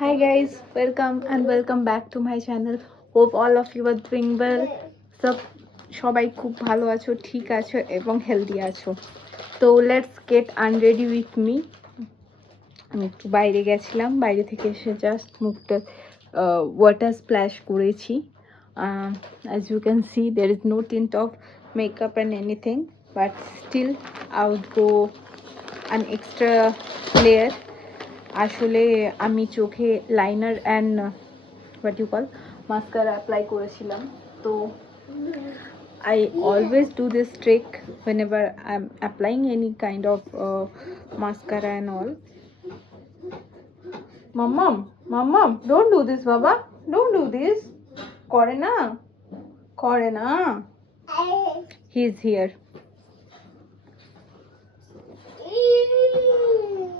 Hi guys, welcome back to my channel. Hope all of you are doing well. সব সবাই খুব ভালো আছো, ঠিক আছো এবং হেলদি আছো। তো let's get unready with me. আমি একটু বাইরে গেছিলাম, বাইরে থেকে এসে জাস্ট মুখটা ওয়াটার স্প্ল্যাশ করেছি। As you can see, there is no tint of makeup and anything, but still I would go an extra layer. আসলে আমি চোখে liner and what you call mascara apply করেছিলাম। তো I always do this trick whenever I'm applying any kind of mascara and all. Mom, don't do this, Baba. Don't do this. করে না He is here.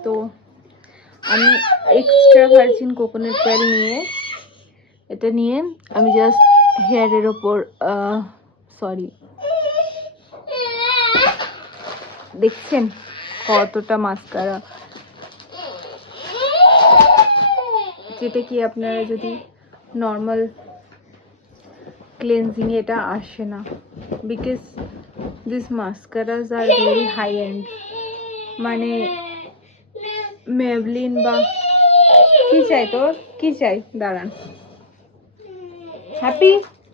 তো আমি extra virgin coconut oil নিয়ে আমি just হেয়ারের ওপর sorry দেখছেন কতটা mascara, যেটা কি আপনারা যদি নর্মাল ক্লেন্সিং এটা আসে না, because this mascaras are very high end. মানে মেবলিন বা কি চাই তোর, কি চাই, দাঁড়ান।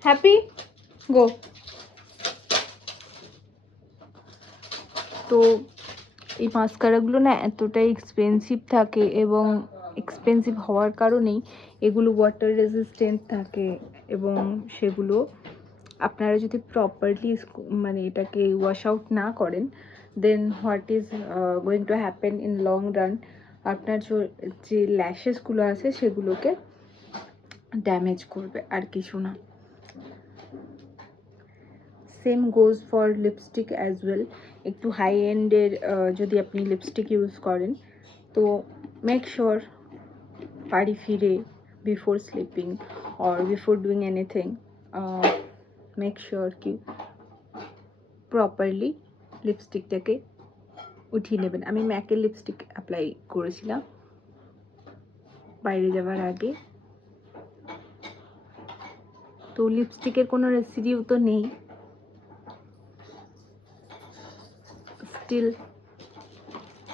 Happy go. তো এই মাস্কারাগুলো না এতটাই এক্সপেন্সিভ থাকে, এবং এক্সপেন্সিভ হওয়ার কারণেই এগুলো ওয়াটার রেজিস্ট্যান্ট থাকে, এবং সেগুলো আপনারা যদি প্রপারলি মানে এটাকে ওয়াশ আউট না করেন, then what is going to happen in long run, আপনার যে ল্যাশেসগুলো আছে সেগুলোকে ড্যামেজ করবে, আর কিছু না। Same goes for lipstick as well. একটু হাই এন্ডের যদি আপনি লিপস্টিক ইউজ করেন, তো মেক শিওর বাড়ি ফিরে before sleeping or before doing anything make sure কি প্রপারলি লিপস্টিকটাকে উঠিয়ে নেবেন। আমি ম্যাকের লিপস্টিক অ্যাপ্লাই করেছিলাম বাইরে যাওয়ার আগে। তো লিপস্টিকের কোনো রেসিডিউ তো নেই, still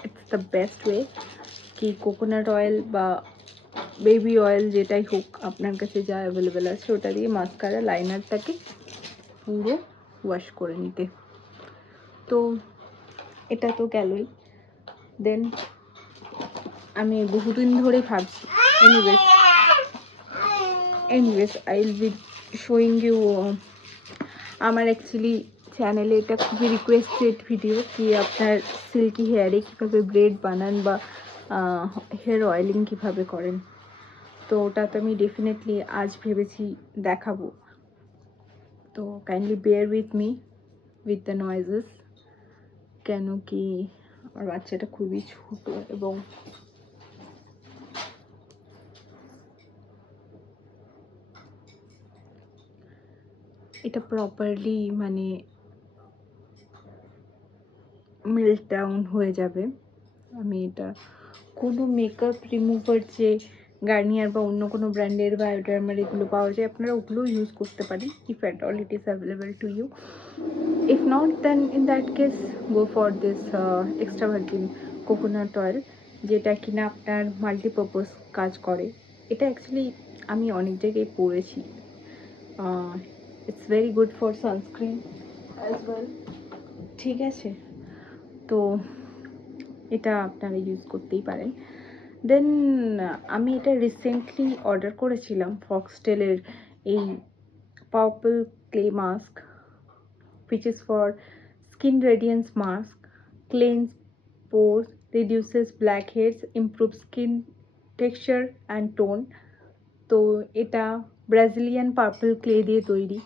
it's the best way কি কোকোনাট অয়েল বা বেবি অয়েল যেটাই হোক আপনার কাছে যা অ্যাভেলেবেল আছে ওটা দিয়ে মাস্কারা লাইনারটাকে পুরো ওয়াশ করে নিতে। তো এটা তো গেলই। দেন আমি বহুদিন ধরেই ভাবছি, anyways I will be showing you আমার অ্যাকচুয়ালি চ্যানেলে এটা খুবই রিকোয়েস্টেড ভিডিও, কি আপনার সিল্কি হেয়ারে কীভাবে ব্রেড বানান বা হেয়ার অয়েলিং কীভাবে করেন। তো ওটা তো আমি ডেফিনেটলি আজ ভেবেছি দেখাবো। তো kindly bear with me with the noises, কেন কি আমার বাচ্চাটা খুবই ছোট, এবং এটা প্রপারলি মানে মেল্ট ডাউন হয়ে যাবে। আমি এটা কোনো মেকআপ রিমুভার যে গার্নিয়ার বা অন্য কোনো ব্র্যান্ডের বা বায়োডার্মার এগুলো পাওয়া যায়, আপনারা ওগুলো ইউজ করতে পারেন if at all it is available to you. If not, then in that case go for this extra virgin coconut oil, যেটা কিনা আপনার মাল্টিপারপাস কাজ করে। এটা অ্যাকচুয়ালি আমি অনেক জায়গায় পড়েছি, it's very good for sunscreen as well, ঠিক আছে। তো এটা আপনারা ইউজ করতেই পারেন। দেন আমি এটা রিসেন্টলি অর্ডার করেছিলাম ফক্সটেলের এই purple clay mask, which is for skin radiance mask, cleanse pores, reduces blackheads, improves skin texture and tone. তো এটা ব্রাজিলিয়ান পার্পল ক্লে দিয়ে তৈরি।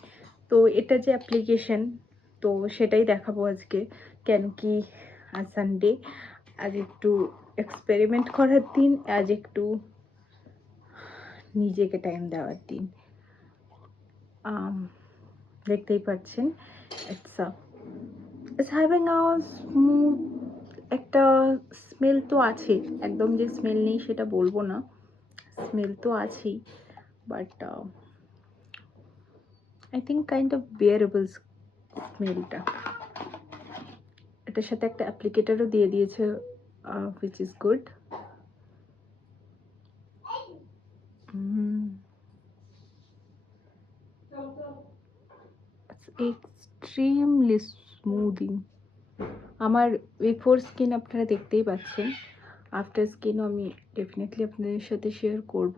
তো এটা যে অ্যাপ্লিকেশন, তো সেটাই দেখাবো আজকে, কেন কি আজ সানডে, আজ একটু এক্সপেরিমেন্ট করার দিন, আজ একটু নিজেকে টাইম দেওয়ার দিন। দেখতেই পাচ্ছেন ইটস হ্যাভিং আ স্মুথ একটা স্মেল তো আছে, একদম যে স্মেল নেই সেটা বলবো না, স্মেল তো আছেই, but I think kind of bearable স্মেলটা। এটার সাথে একটা অ্যাপ্লিকেটারও দিয়ে দিয়েছে, which is good. Extremely soothing. আমার বিফোর স্কিন আপনারা দেখতেই পাচ্ছেন, আফটার স্কিনও আমি ডেফিনেটলি আপনাদের সাথে শেয়ার করব।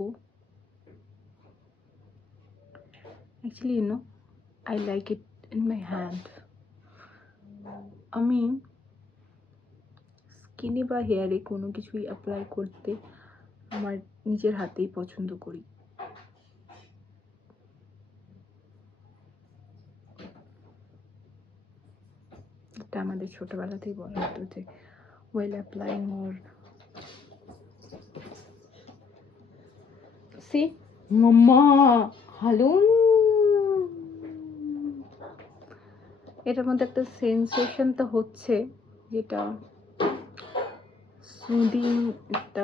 Actually you know I like it in my hand. আমি স্কিনে বা হেয়ারে কোনো কিছুই অ্যাপ্লাই করতে আমার নিজের হাতেই পছন্দ করি। এটা আমাদের ছোটবেলাতেই বলা হতো যে while applying or see মাম্মা হালুম, এটার মধ্যে একটা সেন্সেশন তো হচ্ছে, যেটা সুদিং, একটা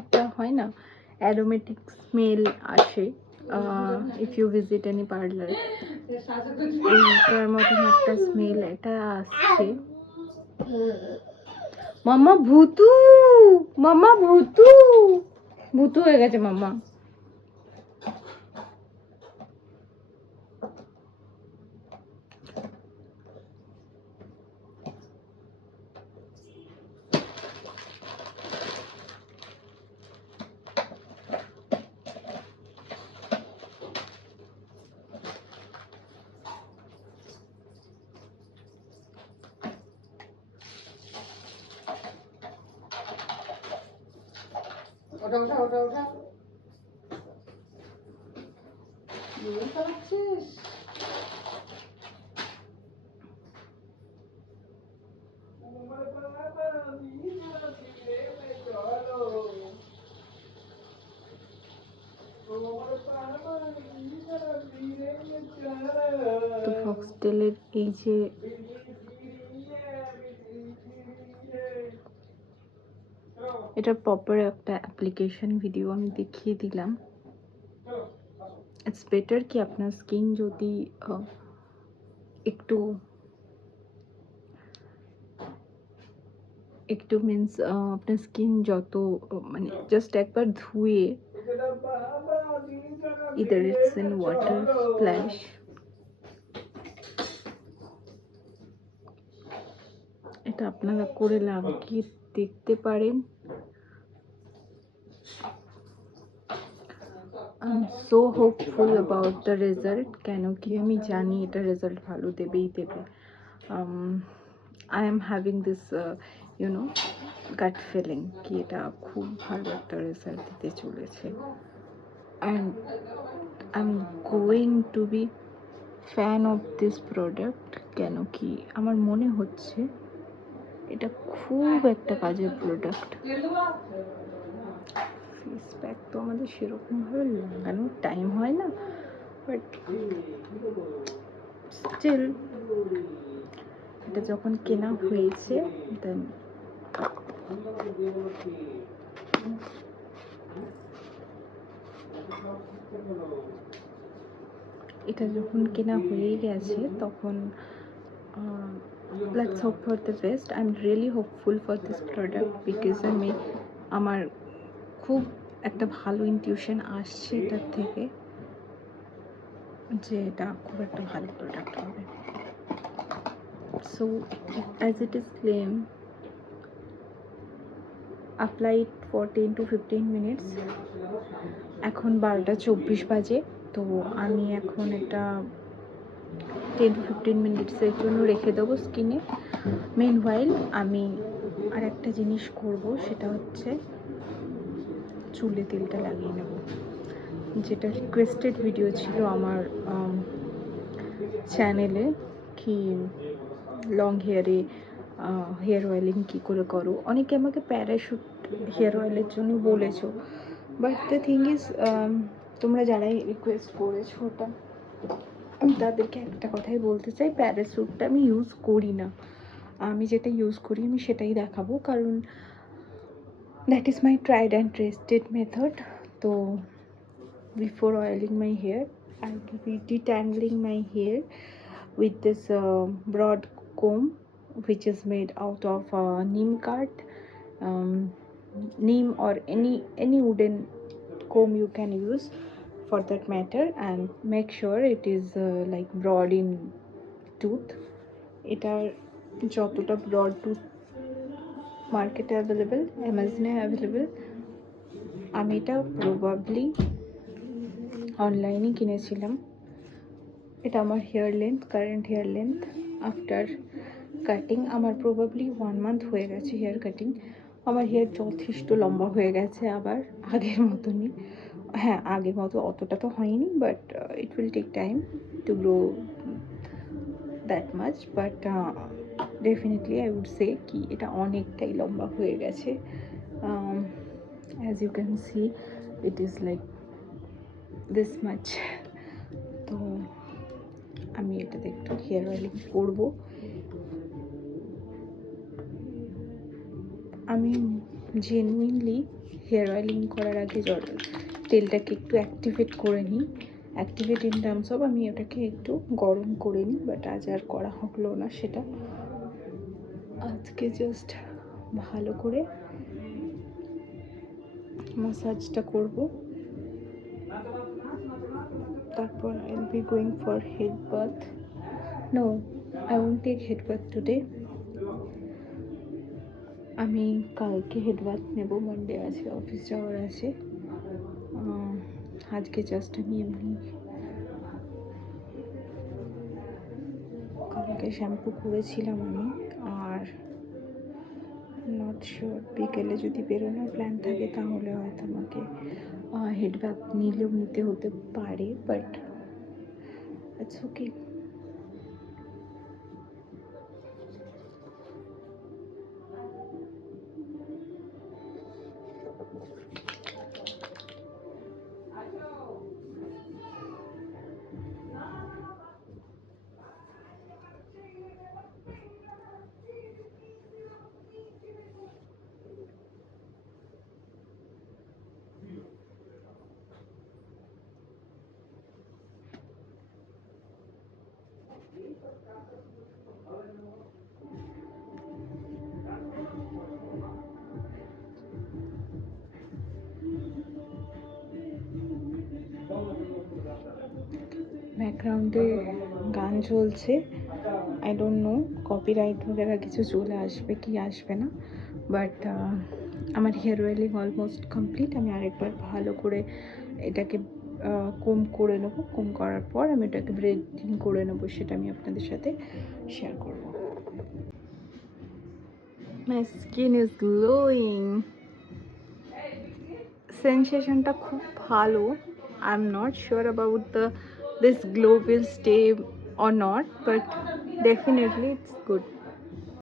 একটা হয় না অ্যারোমেটিক স্মেল আসে if you visit any parlour, এইটার মতন একটা স্মেল এটা আসছে। মাম্মা ভূতু, মাম্মা ভূতু, ভূতু হয়ে গেছে মাম্মা। ওটা ওটা ওটা ওটা তো ফক্সটেলের এই যে এটার প্রপার একটা অ্যাপ্লিকেশন ভিডিও আমি দেখিয়ে দিলাম। ইটস বেটার কি আপনার স্কিন যদি একটু একটু মিন্স আপনার স্কিন যত মানে জাস্ট একবার ধুয়ে, either it's in water splash, এটা আপনারা করে লাগিয়ে দেখতে পারেন। I am so hopeful about the result, কেন কি আমি জানি এটা রেজাল্ট ভালো দেবেই দেবে। I am having this you know gut feeling কি এটা খুব ভালো একটা রেজাল্ট দিতে চলেছে, and I am going to be fan of this product. কেন কি আমার মনে হচ্ছে এটা খুব একটা কাজের প্রোডাক্ট। ফেস প্যাক তো আমাদের সেরকমভাবে লাগানোর টাইম হয় না, বাট স্টিল এটা যখন কেনা হয়েছে দেন এটা যখন কেনা হয়ে গেছে তখন let's hope for the best. I'm really hopeful for this product because আমার খুব একটা ভালো ইনটিউশন আসছে এটার থেকে যে এটা খুব একটা ভালো প্রোডাক্ট হবে। So as it is claim, apply it for 10 to 15 minutes. এখন 12:24 বাজে, তো আমি এখন এটা 10 to 15 মিনিটসের জন্য রেখে দেবো স্কিনে। মেনওয়াইল আমি আর একটা জিনিস করব, সেটা হচ্ছে চুলে তেলটা লাগিয়ে নেব, যেটা রিকোয়েস্টেড ভিডিও ছিল আমার চ্যানেলে, কি লং হেয়ারে হেয়ার অয়েলিং কী করে করো। অনেকে আমাকে প্যারাশুট হেয়ার অয়েলের জন্য বলেছো, বাট দ্য থিং ইজ তোমরা যারাই রিকোয়েস্ট করেছো ওটা, আমি তাদেরকে একটা কথাই বলতে চাই, প্যারাশুটটা আমি ইউজ করি না। আমি যেটা ইউজ করি আমি সেটাই দেখাবো, কারণ that is my tried and tested method. তো So before oiling my hair, I will be detangling my hair with this broad comb, which is made out of neem cart, neem or any wooden comb you can use for that matter, and make sure it is like broad in tooth. এটা যতটা broad tooth মার্কেটে available, অ্যামাজনে available, আমি এটা probably অনলাইনে কিনেছিলাম। এটা আমার hair length, current hair length after cutting আমার প্রবাবলি 1 মান্থ হয়ে গেছে হেয়ার কাটিং। আমার হেয়ার যথেষ্ট লম্বা হয়ে গেছে আবার আগের মতনই। হ্যাঁ, আগের মতো অতটা তো হয়নি, but it will take time to grow that much, but definitely I would say কি এটা অনেকটাই লম্বা হয়ে গেছে। As you can see it is like this much. তো আমি এটাতে একটু হেয়ার অয়েলিং করবো। আমি জেনুইনলি হেয়ার অয়েলিং করার আগে তেলটাকে একটু অ্যাক্টিভেট করে নিই। অ্যাক্টিভেট ইন টার্মস অফ আমি ওটাকে একটু গরম করে নিই, বাট আজ আর করা হলো না সেটা। আজকে জাস্ট ভালো করে ম্যাসাজটা করব, তারপর I will be going for head bath. No, I won't take head bath today. আমি কালকে হেড বাথ নেব, মানডে আছে, অফিস যাওয়ার আছে। আজকে জাস্ট আমি এমনি কালকে শ্যাম্পু করেছিলাম আমি, আর নট শিওর বিকেলে যদি বেরোনোর প্ল্যান থাকে তাহলে হয়তো আমাকে হেড বাথ নিতে হতে পারে, বাট ইটস ওকে। ব্যাকগ্রাউন্ডে গান চলছে, আই ডোন্ট নো কপিরাইট वगैरह কিছু চলে আসবে কি আসবে না, বাট আমার হেয়ার অয়েলিং অলমোস্ট কমপ্লিট। আমি আরেকবার ভালো করে এটাকে কোম করে নেবো। কোম করার পর আমি এটাকে ব্রেডিং করে নেবো, সেটা আমি আপনাদের সাথে শেয়ার করব। মাই স্কিন ইজ গ্লোয়িং, সেন্সেশনটা খুব ভালো। I am not sure about this glow will stay or not, but definitely it's good.